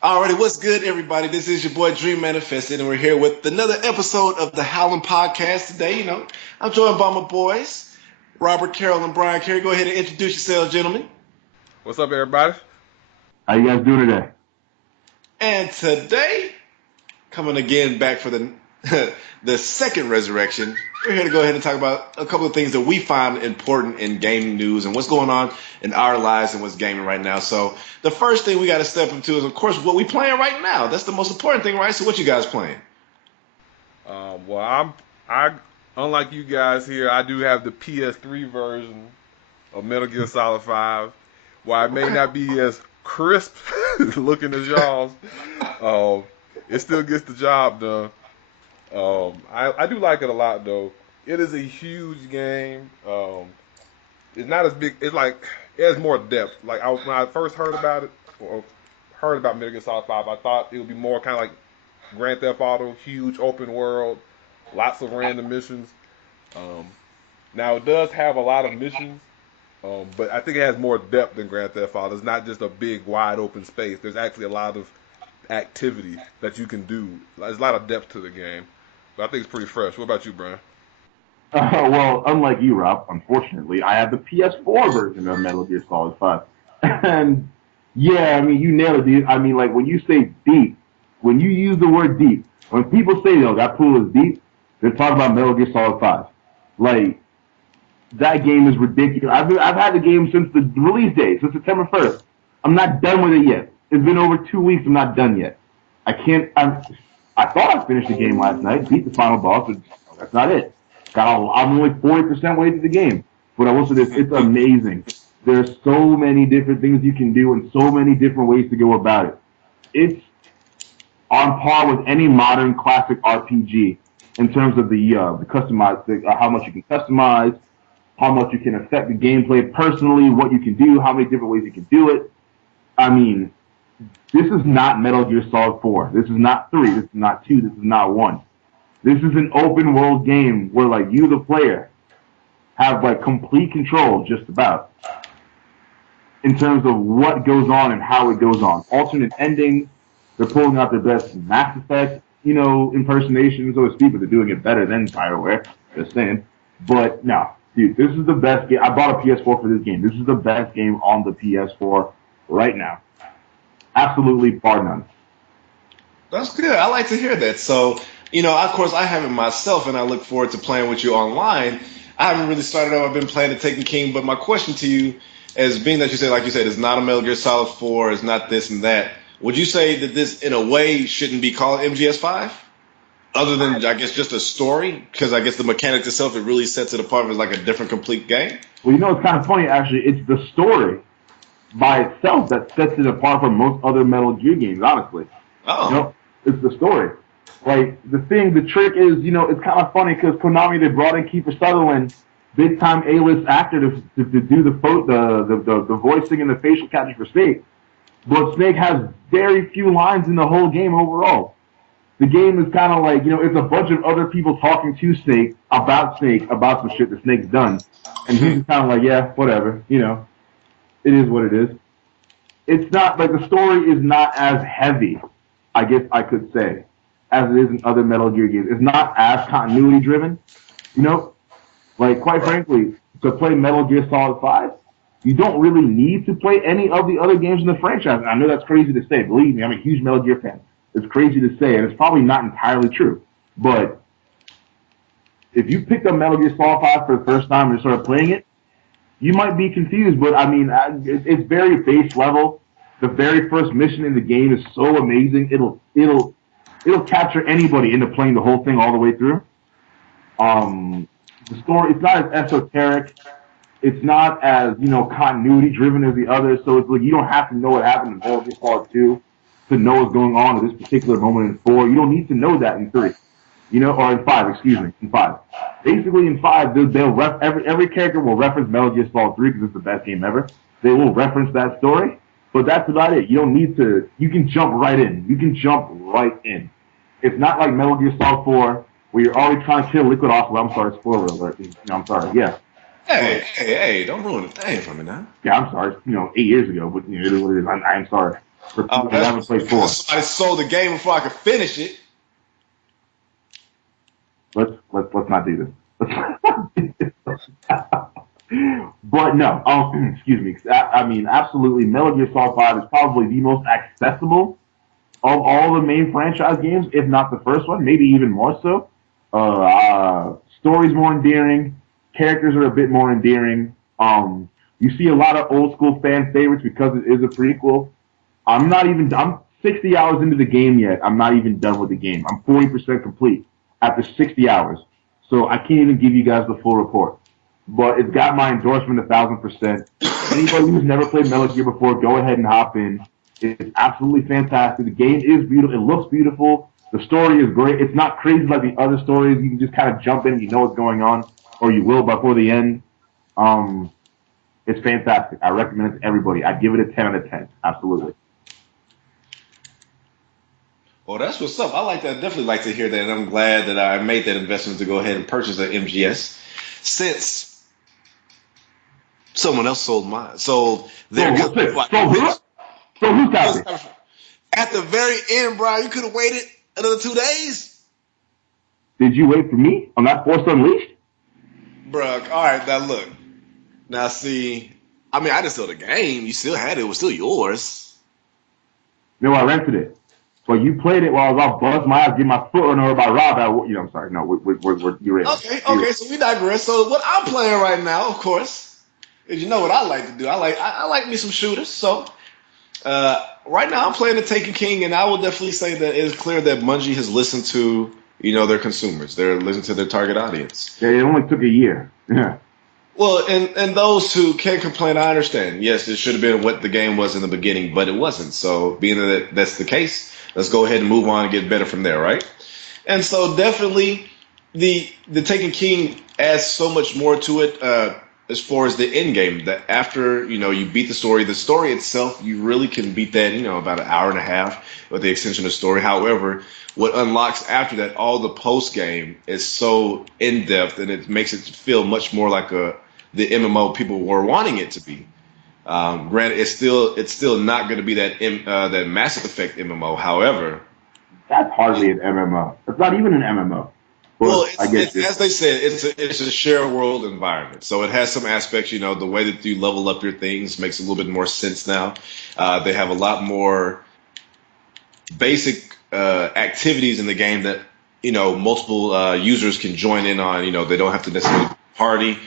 Alrighty, what's good, everybody? This is your boy Dream Manifested, and we're here with another episode of the Howling podcast today. I'm joined by my boys, Robert Carroll and Brian Carey. Go ahead and introduce yourselves, gentlemen. What's up, everybody? How you guys doing today? And today, coming again back for the the second resurrection, we're here to go ahead and talk about a couple of things that we find important in gaming news and what's going on in our lives and what's gaming right now. So the first thing we got to step into is, of course, what we playing right now. That's the most important thing, right? So what you guys playing? I unlike you guys here, I do have the PS3 version of Metal Gear Solid 5. While it may Okay. not be as crisp looking as y'all's, um, it still gets the job done. I do like it a lot though. It is a huge game. It's not as big. It's like it has more depth. Like when I first heard about it, or heard about Metal Gear Solid 5, I thought it would be more kind of like Grand Theft Auto, huge open world, lots of random missions. Um, Now it does have a lot of missions, but I think it has more depth than Grand Theft Auto. It's not just a big wide open space. There's actually a lot of activity that you can do. There's a lot of depth to the game. But I think it's pretty fresh. What about you, Brian? Well, unlike you, Rob, unfortunately, I have the PS4 version of Metal Gear Solid 5. And yeah, I mean, you nailed it, dude. I mean, like when you say deep, when you use the word deep, when people say, that pool is deep, they're talking about Metal Gear Solid 5. Like, that game is ridiculous. I've had the game since the release date, since September 1st. I'm not done with it yet. It's been over 2 weeks. I'm not done yet. I thought I finished the game last night, beat the final boss, but that's not it. I'm only 40% way through the game. But I will say this, it's amazing. There's so many different things you can do and so many different ways to go about it. It's on par with any modern classic RPG in terms of the how much you can customize, how much you can affect the gameplay personally, what you can do, how many different ways you can do it. I mean, this is not Metal Gear Solid 4. This is not 3. This is not 2. This is not 1. This is an open world game where, like, you, the player, have, like, complete control, just about, in terms of what goes on and how it goes on. Alternate endings. They're pulling out their best Mass Effect, impersonations, so to speak, but they're doing it better than BioWare. Just saying. But no, dude, this is the best game. I bought a PS4 for this game. This is the best game on the PS4 right now. Absolutely, bar none. That's good. I like to hear that. So, of course, I have it myself, and I look forward to playing with you online. I haven't really started out. I've been playing the Taken King, but my question to you is, being that you said, like you said, it's not a Metal Gear Solid 4, it's not this and that. Would you say that this, in a way, shouldn't be called MGS5? Other than, I guess, just a story? Because I guess the mechanics itself, it really sets it apart as like a different, complete game. Well, it's kind of funny, actually. It's the story by itself that sets it apart from most other Metal Gear games, honestly. Oh. It's the story. Like, the trick is, it's kind of funny because Konami, they brought in Kiefer Sutherland, big time A-list actor, to do the voicing and the facial capture for Snake. But Snake has very few lines in the whole game overall. The game is kind of like, it's a bunch of other people talking to Snake, about some shit that Snake's done. And he's just kind of like, yeah, whatever, it is what it is. It's not, like, the story is not as heavy, I guess I could say, as it is in other Metal Gear games. It's not as continuity driven, you know? Like, quite frankly, to play Metal Gear Solid 5, you don't really need to play any of the other games in the franchise. And I know that's crazy to say. Believe me, I'm a huge Metal Gear fan. It's crazy to say, and it's probably not entirely true. But if you picked up Metal Gear Solid 5 for the first time and started playing it, you might be confused. But, I mean, it's very base level. The very first mission in the game is so amazing. It'll capture anybody into playing the whole thing all the way through. The story, it's not as esoteric. It's not as, continuity driven as the others. So it's like you don't have to know what happened in Metal Gear Solid 2 to know what's going on at this particular moment in 4. You don't need to know that in 3. Or in 5, excuse me, in 5. Basically in 5, every character will reference Metal Gear Solid 3 because it's the best game ever. They will reference that story, but that's about it. You don't need to, you can jump right in. It's not like Metal Gear Solid 4 where you're always trying to kill Liquid Ocelot. I'm sorry, spoiler alert. I'm sorry, yeah. Hey, don't ruin the thing for me now. Yeah, I'm sorry. 8 years ago, but it is what it is. I'm sorry. for people that That's haven't played because 4. somebody sold the game before I could finish it. Let's not do this. But no, excuse me. I mean, absolutely, Metal Gear Solid 5 is probably the most accessible of all the main franchise games, if not the first one, maybe even more so. Story's more endearing, characters are a bit more endearing. You see a lot of old school fan favorites because it is a prequel. I'm 60 hours into the game yet. I'm not even done with the game. I'm 40% complete after 60 hours. So I can't even give you guys the full report. But it's got my endorsement 1,000%. Anybody who's never played Metal Gear before, go ahead and hop in. It's absolutely fantastic. The game is beautiful. It looks beautiful. The story is great. It's not crazy like the other stories. You can just kind of jump in and you know what's going on, or you will before the end. Um, it's fantastic. I recommend it to everybody. I give it a 10 out of 10. Absolutely. Well, that's what's up. I like that. Definitely like to hear that, and I'm glad that I made that investment to go ahead and purchase an MGS since someone else sold mine. So So their what's copy it? before I So could who? finish. So whose Because copy? at the very end, Brian, you could have waited another 2 days. Did you wait for me on that Force Unleashed? Bruh, all right, now look. Now see, I mean, I just sold the game. You still had it. It was still yours. No, I rented it. But you played it while I was all buzzed my ass, getting my foot run over by Rob. I'm sorry. No, we're derailing. Okay, okay, so we digress. So what I'm playing right now, of course, is you know what I like to do. I like me some shooters. So right now I'm playing the Taken King, and I will definitely say that it is clear that Bungie has listened to their consumers. They're listening to their target audience. Yeah, it only took a year. Yeah. Well, and those who can't complain, I understand. Yes, it should have been what the game was in the beginning, but it wasn't. So being that that's the case, let's go ahead and move on and get better from there, right? And so definitely the Taken King adds so much more to it as far as the end game. That after you beat the story itself, you really can beat that about an hour and a half with the extension of story. However, what unlocks after that, all the post game is so in depth, and it makes it feel much more like the MMO people were wanting it to be. Granted, it's still not going to be that Mass Effect MMO. However, That's hardly an MMO. It's not even an MMO. well, But I get it's you. as they said, it's a shared world environment. So it has some aspects, the way that you level up your things makes a little bit more sense now. They have a lot more basic activities in the game that multiple users can join in on. They don't have to necessarily party,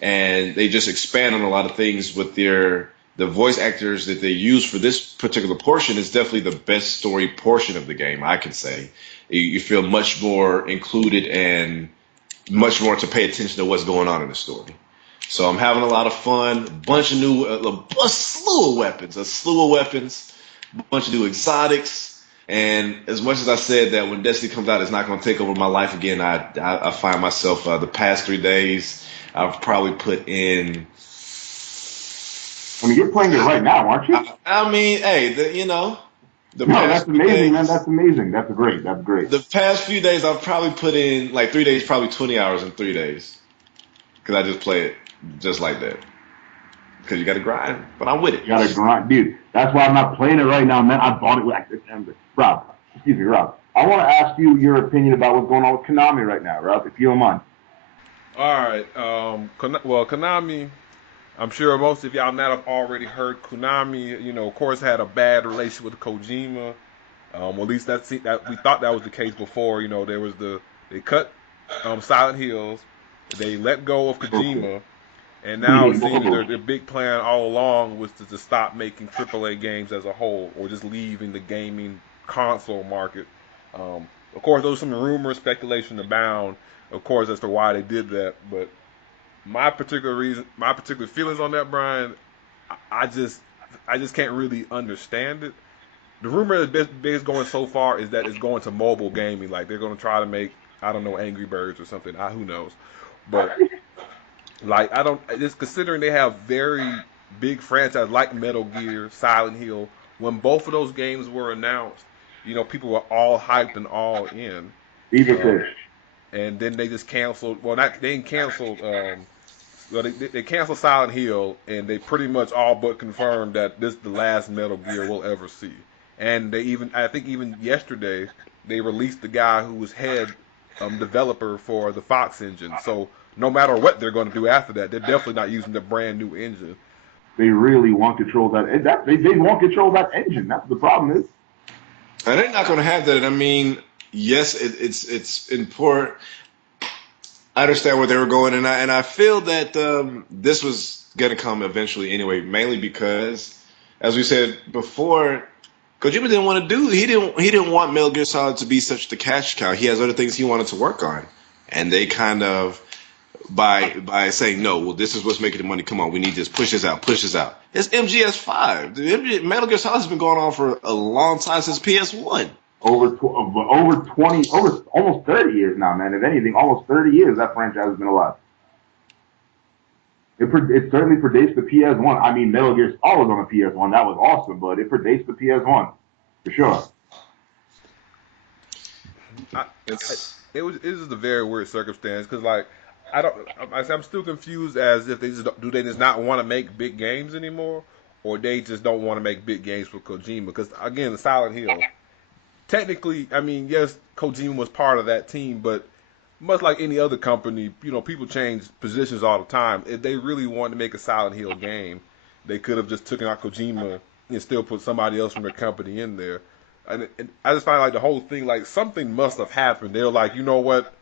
and they just expand on a lot of things with the voice actors that they use for this particular portion is definitely the best story portion of the game. I can say you feel much more included and much more to pay attention to what's going on in the story. So I'm having a lot of fun. Bunch of new, a slew of weapons, a bunch of new exotics. And as much as I said that when Destiny comes out, it's not going to take over my life again, I find myself the past 3 days, I've probably put in. I mean, you're playing it right now, aren't you? I mean, hey, the No, past that's few amazing, man. days, That's amazing. That's great. That's great. the past few days, I've probably put in like 3 days, probably 20 hours in 3 days, because I just play it just like that. Because you got to grind, but I'm with it. You gotta grind, dude. That's why I'm not playing it right now, man. I bought it like September. Rob, excuse me, Rob. I want to ask you your opinion about what's going on with Konami right now, Rob, if you don't mind. All right. Well, Konami. I'm sure most of y'all now have already heard Konami. Of course, had a bad relationship with Kojima. At least that we thought that was the case before. There was they cut Silent Hills, they let go of Okay. Kojima, and now it seems Okay. their big plan all along was to stop making AAA games as a whole, or just leaving the gaming console market. Of course, there was some rumor, speculation abound, of course, as to why they did that. But my particular feelings on that, Brian, I just, I just can't really understand it. The rumor that's been going so far is that it's going to mobile gaming, like they're going to try to make, I don't know, Angry Birds or something. Who knows? But like I don't just considering they have very big franchise like Metal Gear, Silent Hill. When both of those games were announced, people were all hyped and all Beaver um, fish. and then they just canceled. Well, not they didn't cancel. well, they canceled Silent Hill, and they pretty much all but confirmed that this is the last Metal Gear we'll ever see. And they even, I think, even yesterday they released the guy who was head developer for the Fox engine. So no matter what they're going to do after that, they're definitely not using the brand new engine. They really want control of that. They want control of that engine. That's the problem is. And they're not going to have that. I mean, yes, it's important. I understand where they were going, and I feel that this was going to come eventually anyway, mainly because, as we said before, Kojima didn't want to do. He didn't want Metal Gear Solid to be such the cash cow. He has other things he wanted to work on, and they kind of by saying no. Well, this is what's making the money. Come on, we need this. Push this out. Push this out. It's MGS5. Metal Gear Solid has been going on for a long time since PS1. Over 20, over almost 30 years now, man. If anything, almost 30 years that franchise has been alive. It certainly predates the PS1. I mean, Metal Gear Solid was on the PS1. That was awesome, but it predates the PS1 for sure. It was a very weird circumstance because like I'm still confused as if they just not want to make big games anymore, or they just don't want to make big games for Kojima because again, the Silent Hill. Technically, I mean, yes, Kojima was part of that team, but much like any other company, people change positions all the time. If they really wanted to make a Silent Hill game, they could have just taken out Kojima and still put somebody else from their company in there. And I just find like the whole thing, like something must have happened. They're like, you know what,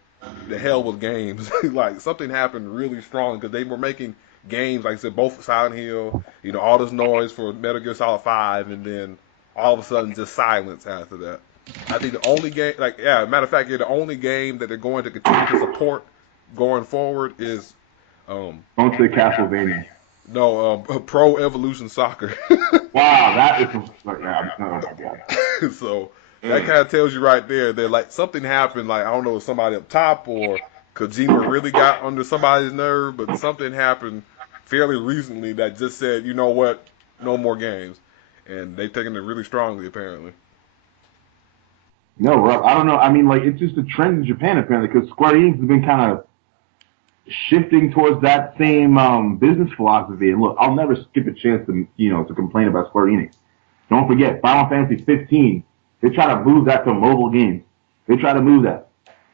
the hell with games. Like something happened really strong because they were making games, like I said, both Silent Hill, all this noise for Metal Gear Solid 5, and then all of a sudden just silence after that. I think the only game, matter of fact, the only game that they're going to continue to support going forward is, Don't say Castlevania. No, Pro Evolution Soccer. Wow, that is, yeah, oh my God. So that kind of tells you right there that like something happened, like I don't know if somebody up top or Kojima really got under somebody's nerve, but something happened fairly recently that just said, you know what, no more games, and they've taken it really strongly apparently. No, Rob, I don't know. I mean, like, it's just a trend in Japan, apparently, because Square Enix has been kind of shifting towards that same business philosophy. And look, I'll never skip a chance to complain about Square Enix. Don't forget, Final Fantasy 15, they try to move that to mobile games. They try to move that.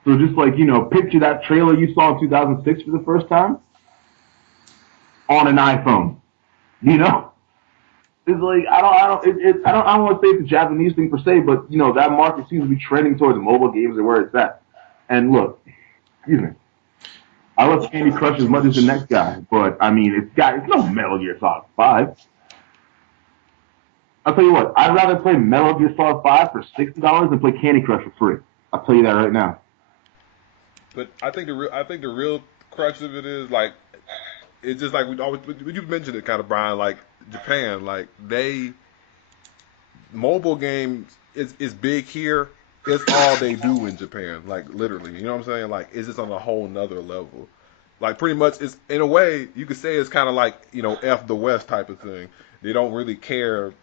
So just like, picture that trailer you saw in 2006 for the first time on an iPhone. It's like I don't want to say it's a Japanese thing per se, but that market seems to be trending towards mobile games and where it's at. And look, excuse me, I love Candy Crush as much as the next guy, but I mean it's no Metal Gear Solid 5. I'll tell you what, I'd rather play Metal Gear Solid 5 for $60 than play Candy Crush for free. I'll tell you that right now. But I think the real crux of it is like it's just like you mentioned it kind of, Brian, like Japan, like mobile games is big here. It's all they do in Japan, like literally. You know what I'm saying? Like it's just on a whole nother level. Like pretty much, it's in a way you could say it's kind of like F the West type of thing. They don't really care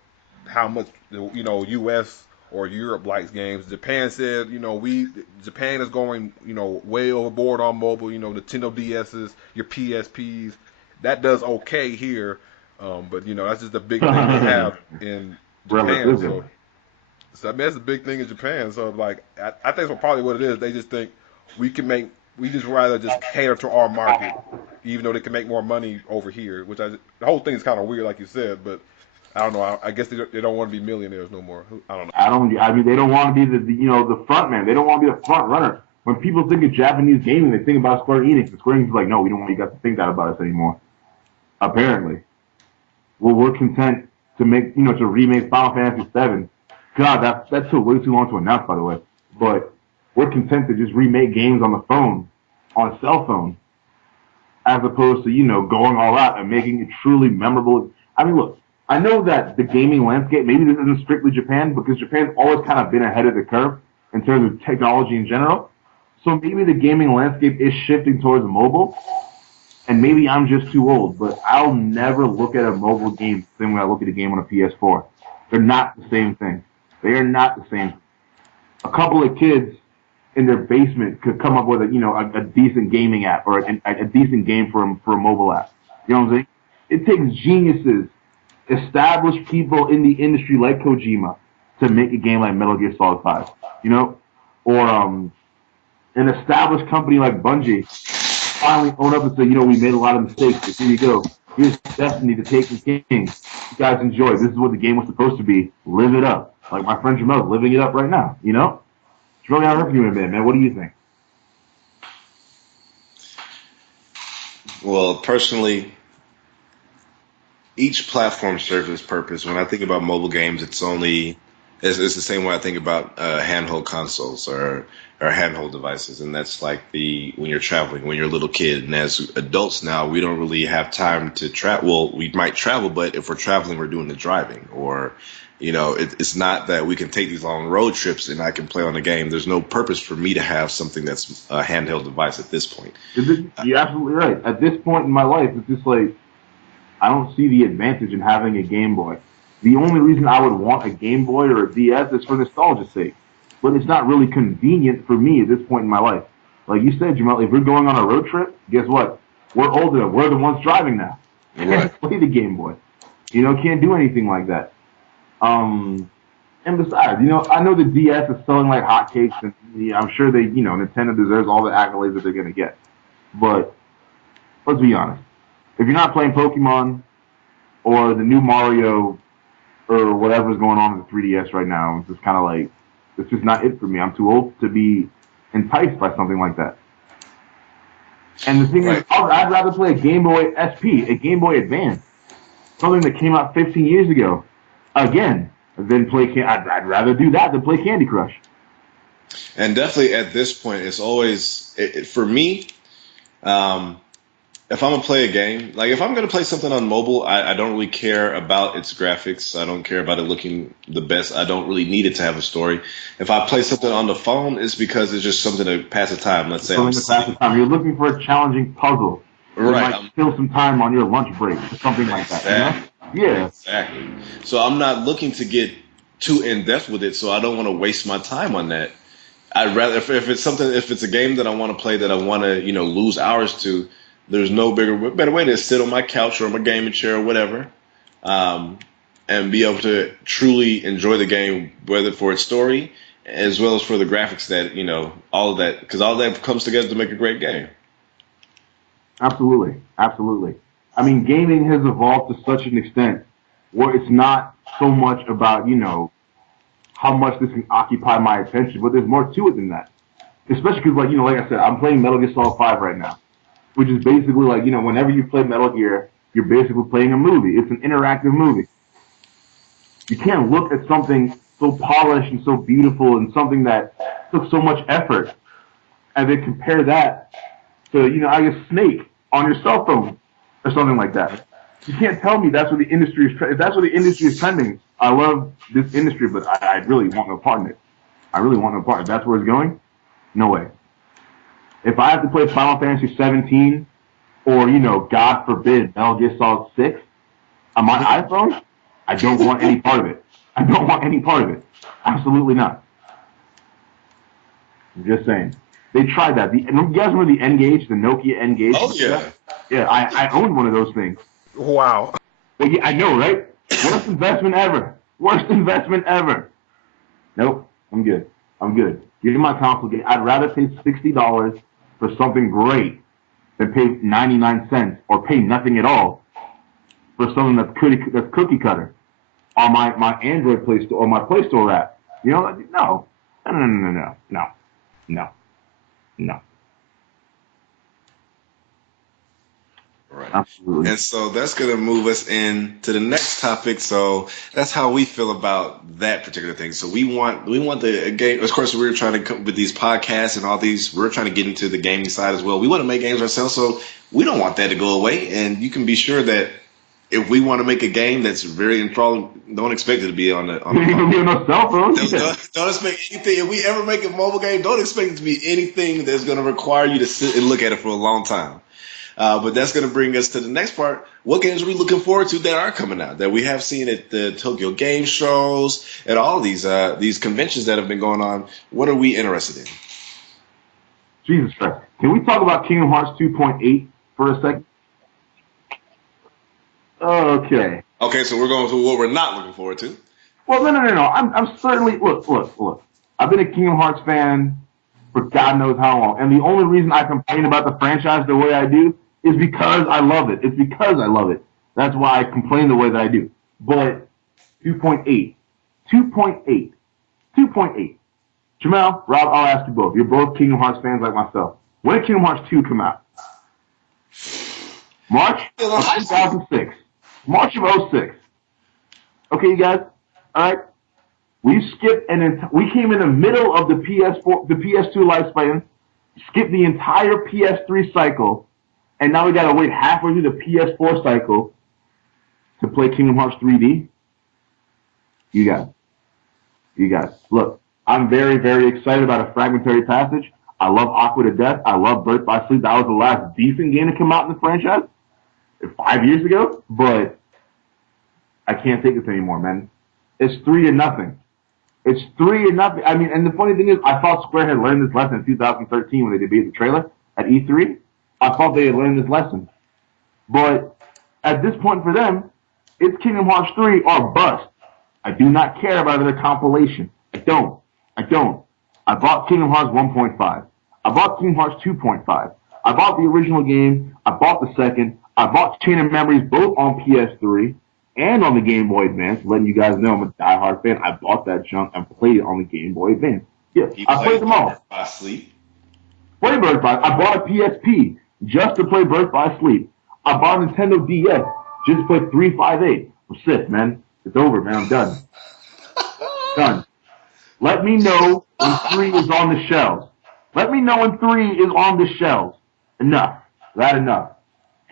how much U.S. or Europe likes games. Japan said Japan is going way overboard on mobile. Nintendo DS's, your PSPs, that does okay here. But that's just a big thing they have in Japan. So I mean, that's a big thing in Japan. So like, I think that's probably what it is. They just think we just rather just cater to our market, even though they can make more money over here. The whole thing is kind of weird, like you said. But I don't know. I guess they don't want to be millionaires no more. I don't know. I mean, they don't want to be the front man. They don't want to be the front runner. When people think of Japanese gaming, they think about Square Enix. And Square Enix is like, no, we don't want you guys to think that about us anymore. Apparently. Well, we're content to remake Final Fantasy 7. God, that took way too long to announce, by the way. But we're content to just remake games on the phone, on a cell phone, as opposed to, going all out and making it truly memorable. I mean, look, I know that the gaming landscape, maybe this isn't strictly Japan, because Japan's always kind of been ahead of the curve in terms of technology in general. So maybe the gaming landscape is shifting towards mobile, and maybe I'm just too old, but I'll never look at a mobile game the same way I look at a game on a PS4. They're not the same thing. They are not the same. A couple of kids in their basement could come up with a decent gaming app or a decent game for a mobile app. You know what I'm saying? It takes geniuses, established people in the industry like Kojima to make a game like Metal Gear Solid 5. You know, or an established company like Bungie finally own up and say, we made a lot of mistakes, but here you go. Here's Destiny, the Taken King. You guys enjoy. This is what the game was supposed to be. Live it up. Like my friend Jamel's living it up right now, It's really not from you in a minute, man. What do you think? Well, personally, each platform serves its purpose. When I think about mobile games, it's the same way I think about handheld consoles or handheld devices, and that's like when you're traveling, when you're a little kid, and as adults now, we don't really have time to travel. Well, we might travel, but if we're traveling, we're doing the driving, or it's not that we can take these long road trips and I can play on the game. There's no purpose for me to have something that's a handheld device at this point. You're absolutely right. At this point in my life, it's just like I don't see the advantage in having a Game Boy. The only reason I would want a Game Boy or a DS is for nostalgia's sake. But it's not really convenient for me at this point in my life. Like you said, Jamal, if we're going on a road trip, guess what? We're older. We're the ones driving now. Right. Can't play the Game Boy. Can't do anything like that. And besides, I know the DS is selling like hotcakes, and I'm sure Nintendo deserves all the accolades that they're gonna get. But let's be honest. If you're not playing Pokemon or the new Mario or whatever's going on with the 3DS right now, it's just kind of like, it's just not it for me. I'm too old to be enticed by something like that. And the thing is, I'd rather play a Game Boy SP, a Game Boy Advance, something that came out 15 years ago, again, than I'd rather do that than play Candy Crush. And definitely at this point, it's always for me. If I'm gonna play a game, like if I'm gonna play something on mobile, I don't really care about its graphics. I don't care about it looking the best. I don't really need it to have a story. If I play something on the phone, it's because it's just something to pass the time. Let's say something to pass the time. You're looking for a challenging puzzle. Right. You might kill some time on your lunch break or something like that. Yeah. Exactly. So I'm not looking to get too in depth with it. So I don't want to waste my time on that. I'd rather if it's a game that I want to play that I want to lose hours to. There's no better way to sit on my couch or on my gaming chair or whatever, and be able to truly enjoy the game, whether for its story as well as for the graphics that all of that, because all that comes together to make a great game. Absolutely. I mean, gaming has evolved to such an extent where it's not so much about how much this can occupy my attention, but there's more to it than that. Especially because, like I said, I'm playing Metal Gear Solid 5 right now. Which is basically like, whenever you play Metal Gear, you're basically playing a movie. It's an interactive movie. You can't look at something so polished and so beautiful and something that took so much effort and then compare that to, I guess, Snake on your cell phone or something like that. You can't tell me that's where the industry is. If that's where the industry is trending, I love this industry, but I really want no part in it. I really want no part. If that's where it's going, no way. If I have to play Final Fantasy 17 or, God forbid, Metal Gear Solid 6 on my iPhone, I don't want any part of it. Absolutely not. I'm just saying. They tried that. You guys remember the N-Gage, the Nokia N-Gage? Oh, yeah. Yeah, I owned one of those things. Wow. Well, yeah, I know, right? Worst investment ever. Nope, I'm good. Give me my console game. I'd rather pay $60 for something great than pay 99 cents or pay nothing at all for something that's cookie cutter on my Android Play Store or my Play Store app. No. Right. Absolutely. And so that's going to move us into the next topic. So that's how we feel about that particular thing. So we want the game. Of course, we're trying to come with these podcasts and all these. We're trying to get into the gaming side as well. We want to make games ourselves, so we don't want that to go away. And you can be sure that if we want to make a game that's very enthralling, don't expect it to be on the phone. No cell phone. Don't expect anything. If we ever make a mobile game, don't expect it to be anything that's going to require you to sit and look at it for a long time. But that's going to bring us to the next part. What games are we looking forward to that are coming out that we have seen at the Tokyo Game Shows and all these conventions that have been going on? What are we interested in? Jesus Christ. Can we talk about Kingdom Hearts 2.8 for a second? Okay. Okay, so we're going to what we're not looking forward to. Well, no. I'm certainly look. I've been a Kingdom Hearts fan for God knows how long, and the only reason I complain about the franchise the way I do is because I love it. It's because I love it. That's why I complain the way that I do. But 2.8, 2.8, 2.8. Jamel, Rob, I'll ask you both. You're both Kingdom Hearts fans like myself. When did Kingdom Hearts 2 come out? March of 2006. March of 06. Okay, you guys? All right? We skipped we came in the middle of the PS4, the PS2 lifespan, skipped the entire PS3 cycle, and now we gotta wait halfway through the PS4 cycle to play Kingdom Hearts 3D. You guys. Look, I'm very, very excited about a fragmentary passage. I love Aqua to death. I love Birth by Sleep. That was the last decent game to come out in the franchise 5 years ago, but I can't take this anymore, man. It's 3-0. It's 3-0. I mean, and the funny thing is, I thought Square had learned this lesson in 2013 when they debuted the trailer at E3. I thought they had learned this lesson. But at this point for them, it's Kingdom Hearts 3 or bust. I do not care about another compilation. I don't. I bought Kingdom Hearts 1.5. I bought Kingdom Hearts 2.5. I bought the original game. I bought the second. I bought Chain of Memories both on PS3 and on the Game Boy Advance, letting you guys know I'm a diehard fan. I bought that junk and played it on the Game Boy Advance. Yeah, I played them all. By Sleep. I bought a PSP just to play Birth by Sleep. I bought a Nintendo DS just to play 358. I'm sick, man. It's over, man. I'm done. Done. Let me know when 3 is on the shelves. Enough. Enough.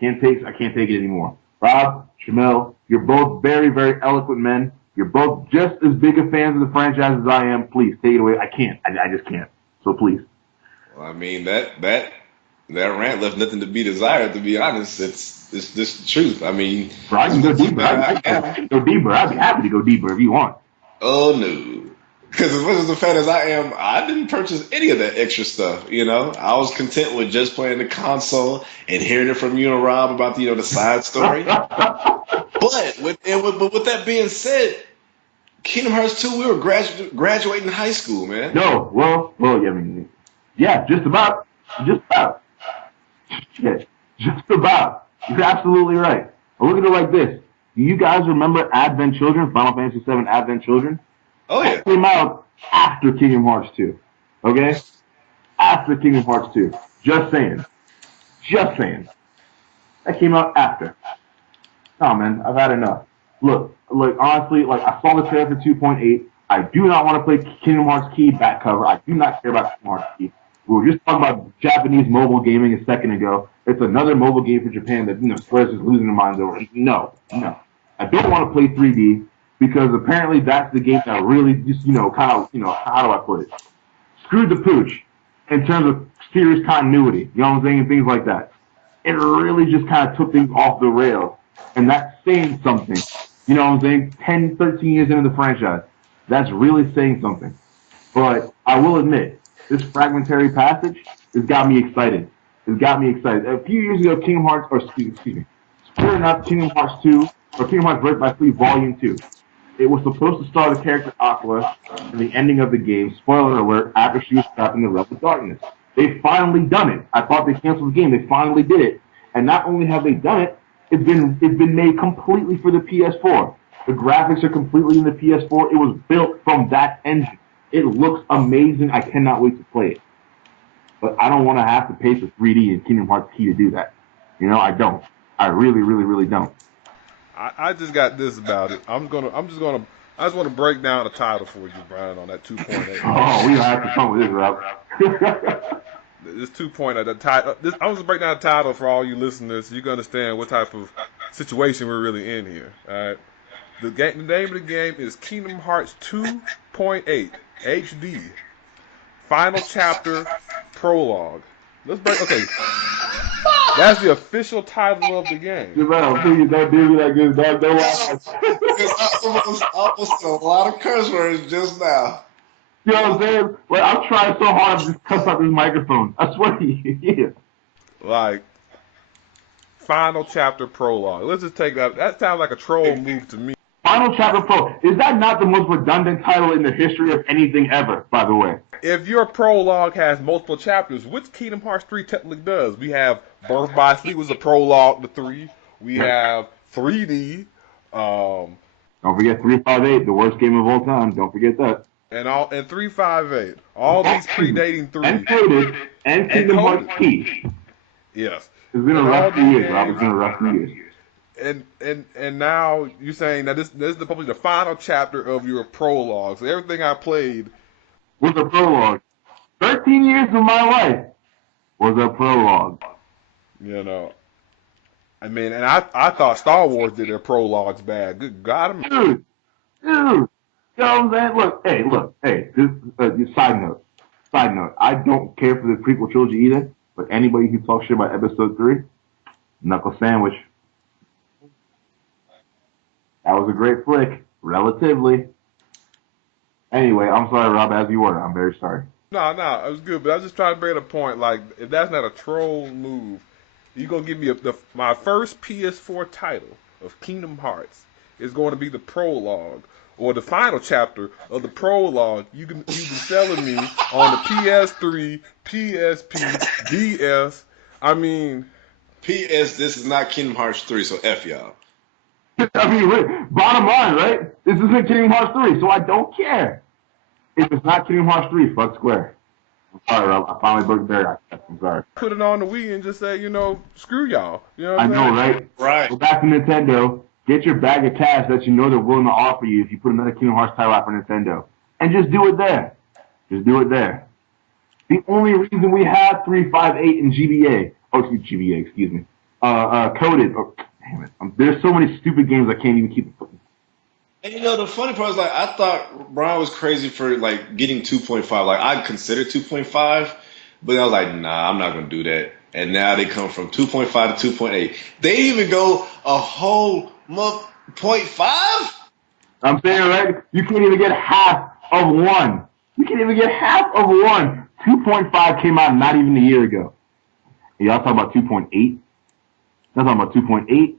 I can't take it anymore. Rob, Shamil, you're both very, very eloquent men. You're both just as big a fans of the franchise as I am. Please, take it away. I can't. I just can't. So please. Well, I mean, that rant left nothing to be desired, to be honest. It's just the truth. I mean, I can go deeper. I'd be happy to go deeper if you want. Oh, no. Because as much as a fan as I am, I didn't purchase any of that extra stuff. I was content with just playing the console and hearing it from you and Rob about the side story. But with that being said, Kingdom Hearts 2, we were graduating high school, man. No, well, yeah, just about. Shit, just about. You're absolutely right. But look at it like this. Do you guys remember Advent Children, Final Fantasy VII Advent Children? Oh, yeah. That came out after Kingdom Hearts 2. Okay? After Kingdom Hearts 2. Just saying. That came out after. Oh, man, I've had enough. Look, honestly, I saw the trailer for 2.8. I do not want to play Kingdom Hearts Key back cover. I do not care about Kingdom Hearts Key. We were just talking about Japanese mobile gaming a second ago. It's another mobile game for Japan that Square's is losing their minds over. No. I don't want to play 3D because apparently that's the game that really just how do I put it? Screwed the pooch in terms of series continuity. You know what I'm saying? And things like that. It really just kind of took things off the rails, and that's saying something. You know what I'm saying? 10, 13 years into the franchise, that's really saying something. But I will admit, this fragmentary passage has got me excited. A few years ago, Kingdom Hearts, Square enough, Kingdom Hearts 2, or Kingdom Hearts Birth by Sleep Volume 2. It was supposed to star the character Aqua in the ending of the game, spoiler alert, after she was trapped in the realm of darkness. They've finally done it. I thought they canceled the game. They finally did it. And not only have they done it, it's been made completely for the PS4. The graphics are completely in the PS4. It was built from that engine. It looks amazing. I cannot wait to play it. But I don't want to have to pay for 3D and Kingdom Hearts Key to do that. I don't. I really, really, really don't. I just got this about it. I just want to break down the title for you, Brian, on that 2.8. Oh, we don't have to come with this, Rob. This 2.8, the title. I'm just break down the title for all you listeners, so you can understand what type of situation we're really in here. All right. The name of the game is Kingdom Hearts 2.8 HD. Final chapter prologue. Okay. That's the official title of the game. Please don't do me like this, dog. Don't I almost said a lot of curse words just now. You know what I'm saying? Like, I'm trying so hard to just cuss out this microphone. I swear to you. Yeah. Like, final chapter prologue. Let's just take that. That sounds like a troll move to me. Final Chapter Pro. Is that not the most redundant title in the history of anything ever, by the way? If your prologue has multiple chapters, which Kingdom Hearts 3 technically does, we have Birth by Sleep was a prologue to 3. We have 3D, Don't forget 358, the worst game of all time. Don't forget that. and 358. All these predating 3. And Coded, and Kingdom Hearts Key. Yes. It's been a And all rough few these years, Rob. It's games. been a rough few years. And now you're saying that this is probably the final chapter of your prologue. So everything I played Was a prologue. 13 years of my life was a prologue. you know. I mean, and I thought Star Wars did their prologues bad. Good God, Dude. You know what I'm saying? Look, hey, this side note. Side note, I don't care for the prequel trilogy either, but anybody who talks shit about episode 3, knuckle sandwich. That was a great flick, relatively. Anyway, I'm sorry, Rob, as you were. I'm very sorry. no, it was good. But I was just trying to bring a point. Like, if that's not a troll move, you gonna give me my first PS4 title of Kingdom Hearts is going to be the prologue or the final chapter of the prologue. You've been selling me on the PS3, PSP, DS. I mean, P.S. This is not Kingdom Hearts 3, so F y'all. I mean, bottom line, right? This isn't Kingdom Hearts 3, so I don't care. If it's not Kingdom Hearts 3, fuck Square. I'm sorry, Rob. I finally broke the barrier. I'm sorry. put it on the Wii and just say, screw y'all. You know what I I'm know, saying? right? Right. Go back to Nintendo, get your bag of cash that you know they're willing to offer you if you put another Kingdom Hearts title out for Nintendo. And just do it there. Just do it there. The only reason we have 358 and GBA, excuse me, coded. Oh, damn it. There's so many stupid games I can't even keep. And the funny part is like I thought Brian was crazy for like getting 2.5. Like I considered 2.5, but I was like, nah, I'm not gonna do that. And now they come from 2.5 to 2.8. They even go a whole month 0.5. I'm saying, right? You can't even get half of one. You can't even get half of one. 2.5 came out not even a year ago. And y'all talking about 2.8? Y'all talking about 2.8?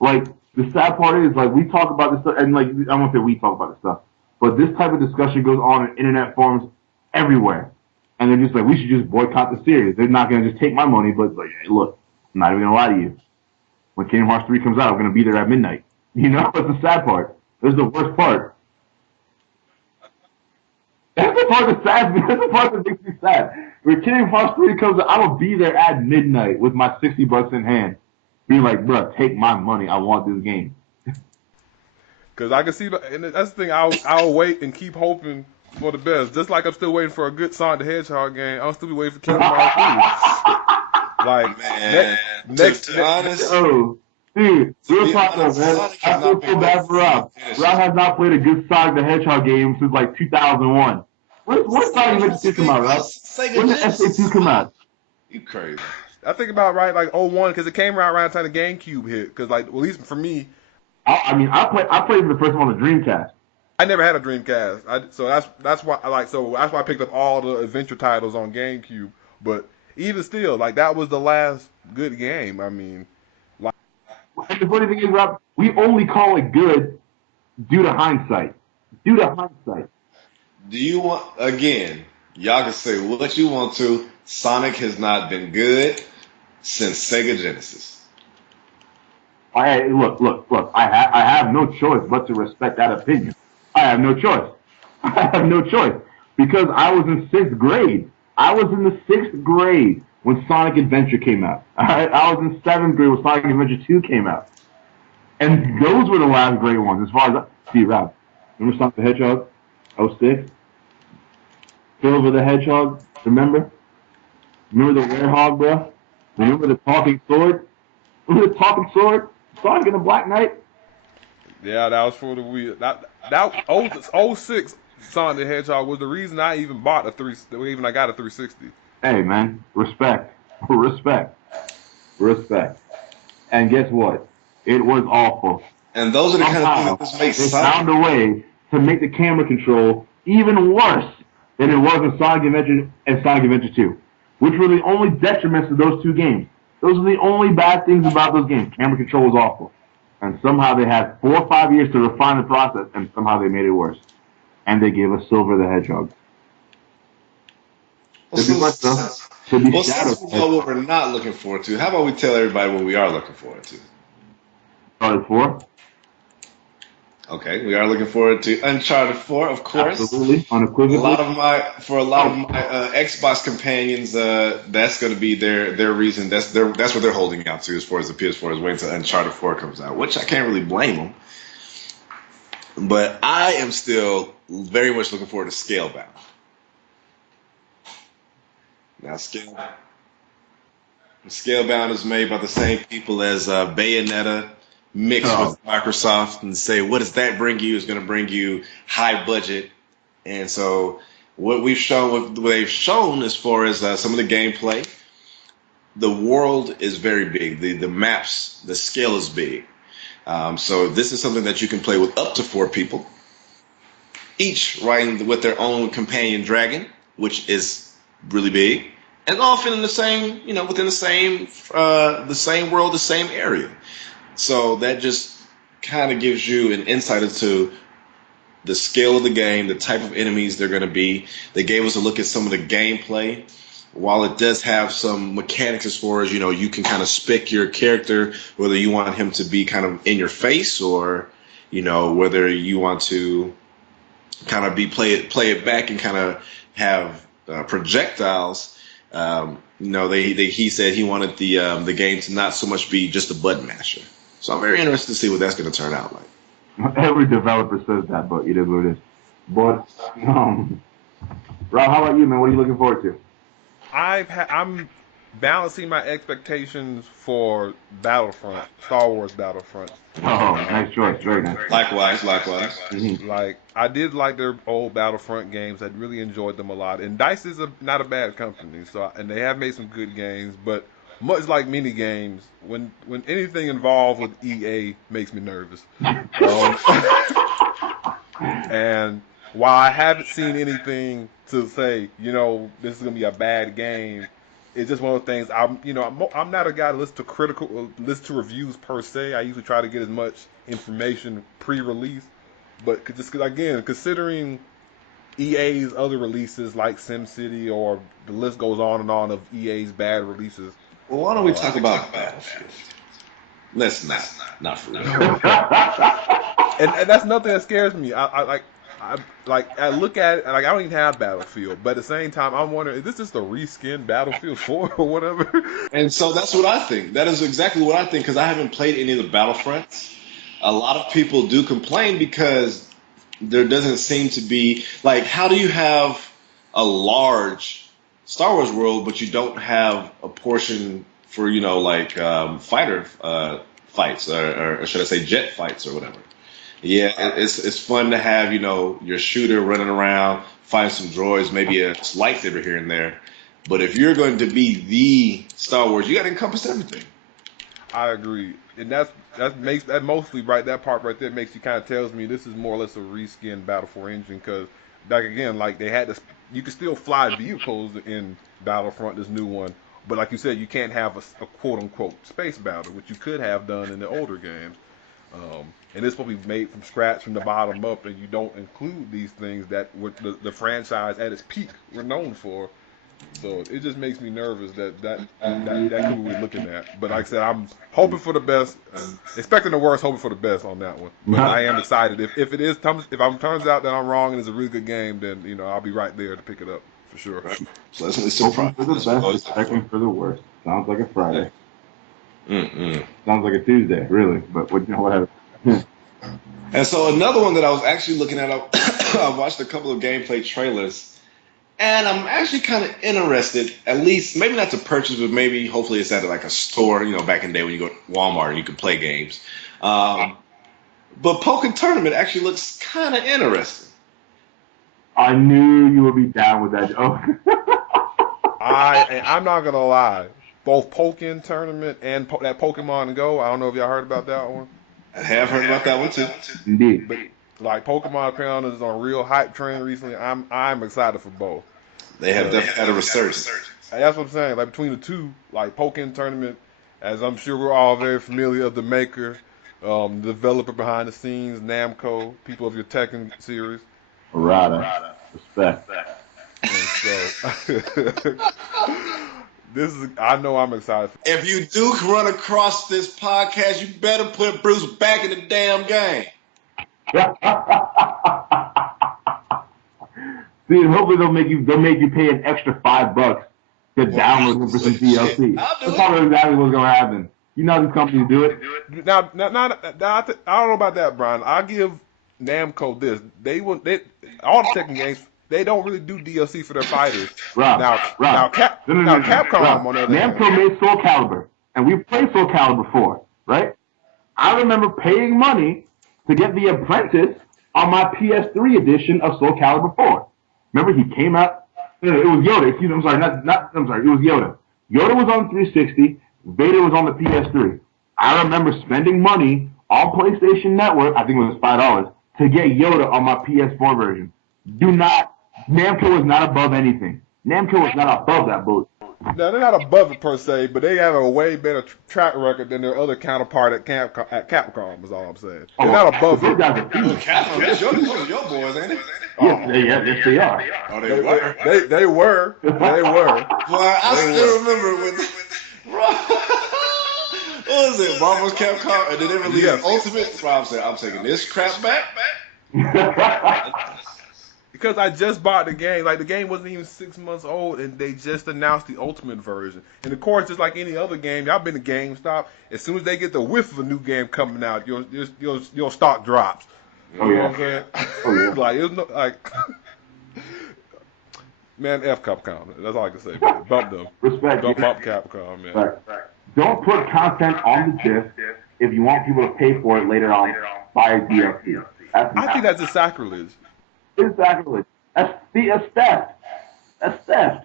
Like, the sad part is, like, we talk about this stuff, and, like, I won't say we talk about this stuff, but this type of discussion goes on in internet forums everywhere. And they're just like, we should just boycott the series. They're not going to just take my money, but, like, hey, look, I'm not even going to lie to you. When Kingdom Hearts 3 comes out, I'm going to be there at midnight. You know, that's the sad part. That's the worst part. That's the part that's sad. That's the part that makes me sad. When Kingdom Hearts 3 comes out, I'm going to be there at midnight with my $60 in hand. Being like, bro, take my money. I want this game. Because I can see, and that's the thing. I'll wait and keep hoping for the best. Just like I'm still waiting for a good Sonic the Hedgehog game, I'll still be waiting for Kingdom Hearts 3. Like, Man, to honest, Oh, dude, real be talk though, honest, man. Sonic I has feel not so been bad good for Rob. finishes. Rob has not played a good Sonic the Hedgehog game since like 2001. When Sonic Adventure 2 come out, Rob? Sega When did Genesis. SA2 come out? You crazy? I think about right like '01 because it came out around the time the GameCube hit. Because like at least for me, I mean, I played the first one on the Dreamcast. I never had a Dreamcast. So that's why that's why I picked up all the adventure titles on GameCube. But even still, like that was the last good game. I mean, like And the funny thing is, Rob, we only call it good due to hindsight. Due to hindsight. Do you want again? Y'all can say what you want to. Sonic has not been good since Sega Genesis. Look. I have no choice but to respect that opinion. I have no choice. I have no choice because I was in sixth grade. I was in the sixth grade when Sonic Adventure came out. All right? I was in seventh grade when Sonic Adventure 2 came out, and those were the last great ones. As far as see, Rob, remember Sonic the Hedgehog, '06, Silver the Hedgehog. Remember the Werehog, bro? Remember the talking sword? Remember the talking sword? Sonic and the Black Knight? yeah, that was for the Wii. That '06 Sonic the Hedgehog was the reason I even bought even I got a 360. Hey, man, respect. Respect. Respect. And guess what? It was awful. And those are the kind of things Somehow, that just make they Sonic. found a way to make the camera control even worse than it was in Sonic Adventure and Sonic Adventure 2, which were the only detriments of those two games. Those are the only bad things about those games. Camera control was awful. And somehow they had 4 or 5 years to refine the process, and somehow they made it worse. And they gave us Silver the Hedgehog. Well, To be worse, though. To be Shadow since we know what we're not looking forward to, how about we tell everybody what we are looking forward to? Uncharted 4. Okay, we are looking forward to Uncharted 4, of course. Absolutely, unequivocally. A lot of my Xbox companions, that's going to be their reason. That's what they're holding out to as far as the PS4 is waiting until Uncharted 4 comes out, which I can't really blame them. But I am still very much looking forward to Scalebound. Now, Scalebound is made by the same people as Bayonetta mixed Oh, with Microsoft, and say, what does that bring you? Is going to bring you high budget. And so what they've shown as far as some of the gameplay, the world is very big. The maps, the scale is big. So this is something that you can play with up to 4 people, each riding with their own companion dragon, which is really big, and often in the same, within the same world, the same area. So that just kind of gives you an insight into the scale of the game, the type of enemies they're going to be. They gave us a look at some of the gameplay. While it does have some mechanics as far as, you can kind of spec your character, whether you want him to be kind of in your face or, whether you want to kind of play it back and kind of have projectiles. He said he wanted the game to not so much be just a button masher. So I'm very interested to see what that's going to turn out like. every developer says that, but it is what it is. But, Rob, how about you, man? What are you looking forward to? I'm balancing my expectations for Battlefront, Star Wars Battlefront. Oh, nice choice. Very nice. Likewise. Mm-hmm. Like I did like their old Battlefront games. I really enjoyed them a lot. And Dice is not a bad company. And they have made some good games. But much like many games, when anything involved with EA makes me nervous. And while I haven't seen anything to say, this is gonna be a bad game, it's just one of those things. I'm not a guy that listen to reviews per se. I usually try to get as much information pre-release. But again, considering EA's other releases like SimCity, or the list goes on and on of EA's bad releases. Well, why don't we talk about Battlefield? Let's not for real. And that's nothing that scares me. I look at it, like I don't even have Battlefield, but at the same time I'm wondering, is this just a reskin Battlefield 4 or whatever? And so that's what I think. That is exactly what I think, because I haven't played any of the Battlefronts. A lot of people do complain because there doesn't seem to be, like, how do you have a large Star Wars world, but you don't have a portion for, fighter fights, or should I say jet fights or whatever. Yeah, it's fun to have, your shooter running around, find some droids, maybe a lightsaber here and there. But if you're going to be the Star Wars, you got to encompass everything. I agree, and that mostly right. That part right there makes you kind of tells me this is more or less a reskin Battle for engine, because back again, like they had this, you can still fly vehicles in Battlefront, this new one, but like you said, you can't have a quote unquote space battle, which you could have done in the older games. And it's probably made from scratch from the bottom up, and you don't include these things that the franchise at its peak were known for. So it just makes me nervous that could be what we're looking at. But like I said, I'm hoping for the best, expecting the worst, hoping for the best on that one. But I am excited. If it turns out that I'm wrong and it's a really good game, then I'll be right there to pick it up for sure. Right. Pleasantly surprised. Hoping for the best, expecting for the worst. Sounds like a Friday. Mm-mm. Sounds like a Tuesday, really. But whatever. And so another one that I was actually looking at, I watched a couple of gameplay trailers, and I'm actually kind of interested, at least maybe not to purchase, but maybe hopefully it's at like a store, back in the day when you go to Walmart and you could play games. But Pokken Tournament actually looks kind of interesting. I knew you would be down with that. Oh. I'm not gonna lie. Both Pokken Tournament and that Pokemon Go. I don't know if y'all heard about that one. I have heard about that one too. Indeed. Like Pokemon Counters is on real hype train recently. I'm excited for both They have because definitely had a resurgence. that's what I'm saying. Like between the two, like Pokemon Tournament, as I'm sure we're all very familiar of the maker, the developer behind the scenes, Namco, people of your Tekken series. Rada. Respect. And so this is I know I'm excited. If you do run across this podcast, you better put Bruce back in the damn game. See, hopefully they'll make you pay an extra $5 to download him for some DLC. That's probably exactly what's gonna happen. You know these companies do it. Now I don't know about that, Brian. I give Namco this. All the Tekken games. They don't really do DLC for their fighters. Rob, Now Capcom on the other hand. Namco made Soul Calibur, and we played Soul Calibur before, right? I remember paying money to get the Apprentice on my PS3 edition of Soul Calibur 4. Remember, he came out. It was Yoda. Excuse me. I'm sorry. I'm sorry. It was Yoda. Yoda was on 360. Vader was on the PS3. I remember spending money on PlayStation Network. I think it was $5 to get Yoda on my PS4 version. Namco is not above anything. Namco is not above that boat. No, they're not above it per se, but they have a way better track record than their other counterpart at Capcom. Is all I'm saying. They're not above it. Capcom, that's your boys, ain't it? Yes, they are. Oh, they were. They were. Well, I still remember when. What was it? Marvel's Capcom, and then they released Ultimate. Rob said, "I'm taking this crap back." Because I just bought the game. Like, the game wasn't even 6 months old, and they just announced the Ultimate version. And, of course, just like any other game, y'all been to GameStop, as soon as they get the whiff of a new game coming out, your stock drops. You know what I'm saying? Oh, yeah. Like, it was no, like... Man, F Capcom. That's all I can say. Man. Bump them. Respect. Bump Capcom, man. Right. Don't put content on the disc if you want people to pay for it later on by DLC. I think that's a sacrilege. It's sacrilege. That's theft. That's theft.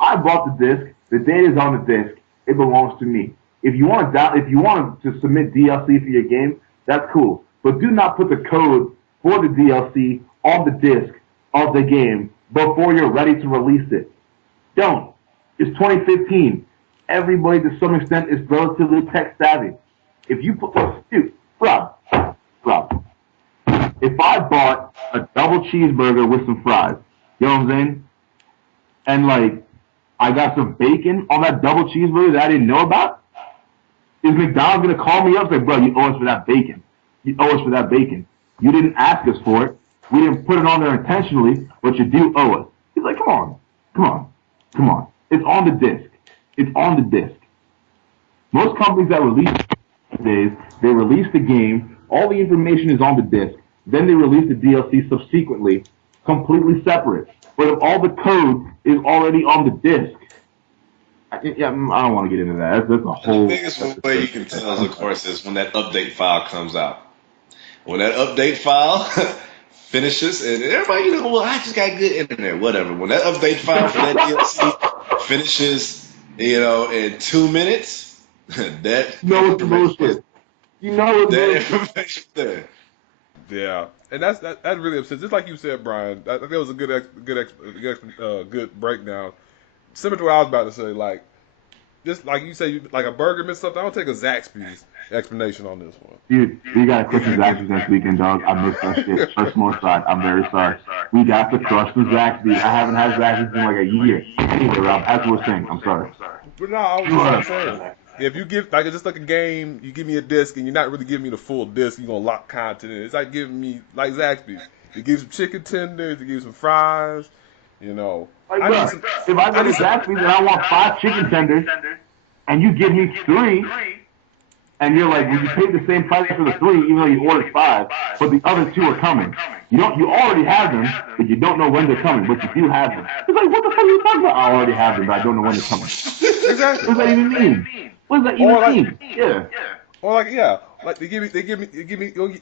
I bought the disc. The data's on the disc. It belongs to me. If you want to submit DLC for your game, that's cool. But do not put the code for the DLC on the disc of the game before you're ready to release it. Don't. It's 2015. Everybody, to some extent, is relatively tech savvy. If you put, Rob, if I bought a double cheeseburger with some fries, you know what I'm saying? And like, I got some bacon on that double cheeseburger that I didn't know about, is McDonald's gonna call me up and say, bro, you owe us for that bacon. You owe us for that bacon. You didn't ask us for it. We didn't put it on there intentionally, but you do owe us. He's like, come on. It's on the disc. It's on the disc. Most companies that release days, they release the game, all the information is on the disc, then they release the DLC subsequently, completely separate. But if all the code is already on the disc, I don't want to get into that. That's a whole... The biggest way you can tell, of course, is when that update file comes out. When that update file finishes, and everybody, well, I just got good internet, whatever. When that update file for that DLC finishes, in 2 minutes, that it's bullshit. Information there. Yeah, and that really upsets. Just like you said, Brian, I think that was a good breakdown. Similar to what I was about to say, like, just like you say, like a burger missed something. I don't take a Zaxby's explanation on this one. Dude, we got to crush the Zaxby's next weekend, dog. I missed that shit. Personal side, I'm very sorry. We got to crush the Zaxby's. I haven't had Zaxby's in like a year. Anyway, Rob, as we were saying, I'm sorry. But no, I was just saying. If you give, like, just like a game, you give me a disc and you're not really giving me the full disc, you're going to lock content in. It's like giving me, like Zaxby's. You give some chicken tenders, you give some fries, Like, if I go to Zaxby's and I want 5 chicken tenders, and you give me 3, and you're like, well, you paid the same price for the 3, even though you ordered 5, but the other 2 are coming. You already have them, but you don't know when they're coming, but you do have them. It's like, what the fuck are you talking about? I already have them, but I don't know when they're coming. Exactly. What does that even mean? What does that even mean? Yeah. Or like they give me.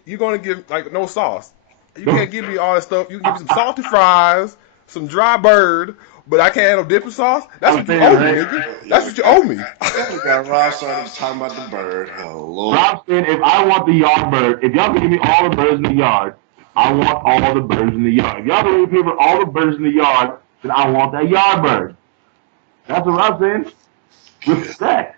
You're gonna give like no sauce. You can't give me all that stuff. You can give me some salty fries, some dry bird, but I can't have no dipping sauce. That's what you owe me, nigga. That's what you owe me. Got Rob started talking about the bird. Oh Lord. Rob said, if I want the yard bird, if y'all can give me all the birds in the yard, I want all the birds in the yard. If y'all don't pay for all the birds in the yard, then I want that yard bird. That's what I'm saying. Respect.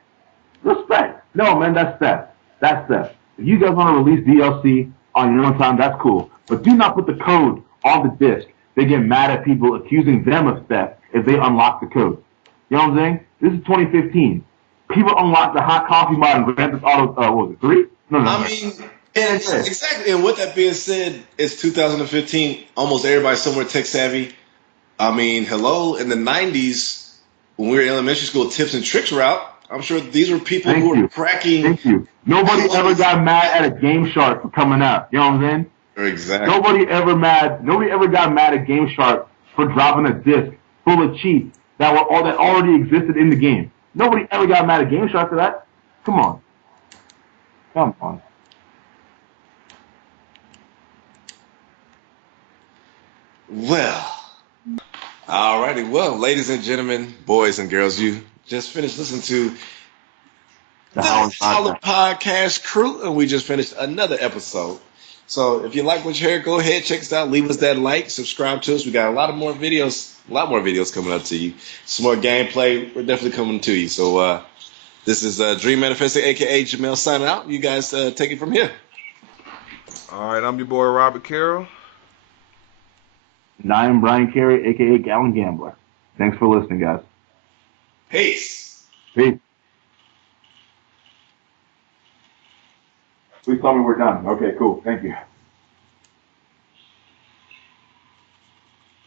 Respect. No, man, that's theft. That's theft. If you guys want to release DLC on your own time, that's cool. But do not put the code on the disc. They get mad at people accusing them of theft if they unlock the code. You know what I'm saying? This is 2015. People unlock the hot coffee mod in Grand Theft Auto, what was it, 3? No. I mean, and exactly. And with that being said, it's 2015. Almost everybody's somewhere tech savvy. I mean, hello, in the 90s, when we were in elementary school, tips and tricks were out. I'm sure these were people who were cracking. Thank you. Nobody ever got mad at a Game Shark for coming out. You know what I'm saying? Exactly. Nobody ever got mad at Game Shark for dropping a disc full of cheats that already existed in the game. Nobody ever got mad at Game Shark for that. Come on. Well, alrighty. Well, ladies and gentlemen, boys and girls, you just finished listening to the Howling Podcast crew, and we just finished another episode. So if you like what you heard, go ahead, check us out. Leave us that like, subscribe to us. We got a lot more videos coming up to you. Some more gameplay. We're definitely coming to you. So this is Dream Manifesto, aka Jamel, signing out. You guys take it from here. All right, I'm your boy Robert Carroll. And I am Brian Carey, aka Gallon Gambler. Thanks for listening, guys. Peace. Peace. Please tell me we're done. Okay, cool. Thank you.